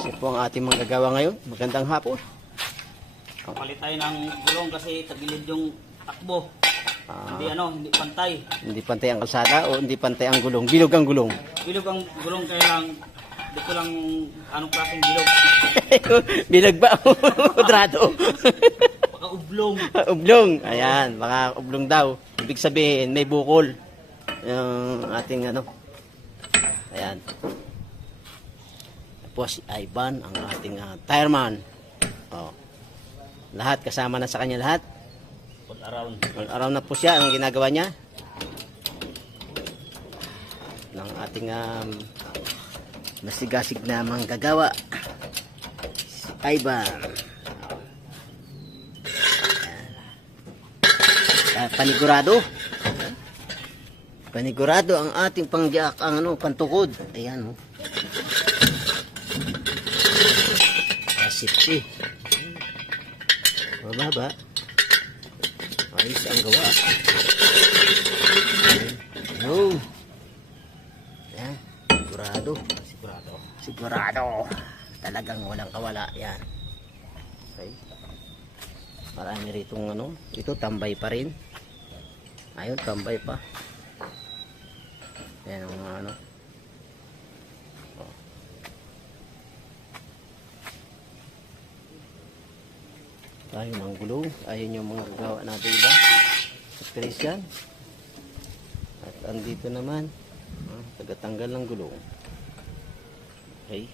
Siya po ang ating manggagawa ngayon. Magandang hapon. Palit tayo ng gulong kasi tagilid yung takbo. Hindi pantay. Hindi pantay ang kalsada o hindi pantay ang gulong. Bilog ang gulong. Bilog ang gulong kaya lang, di ko lang anong klaseng bilog. Bilog ba? Kudrado. Baka ublong. Ublong. Ayan, mga ublong daw. Ibig sabihin, may bukol. Yung ating ano. Ayan. Tapos si Ivan, ang ating tireman. Oh. Lahat, kasama na sa kanya lahat. All around. All around na po siya. Ang ginagawa niya ng ating masigasig na manggagawa. Si Ivan. Panigurado. Panigurado ang ating pangdiak, ang pantukod. Ayan, oh. Safety. Mababa. Ayos ang gawa. No. Ayan. Sigurado. Sigurado. Talagang walang kawala. Yan. Okay. Marami ritong ito tambay pa rin. Ayun, tambay pa. Ayan ang tayo ng gulong. Ayun yung mga gagawa natin iba. Christian. At andito naman tagatanggal ng gulong. Okay.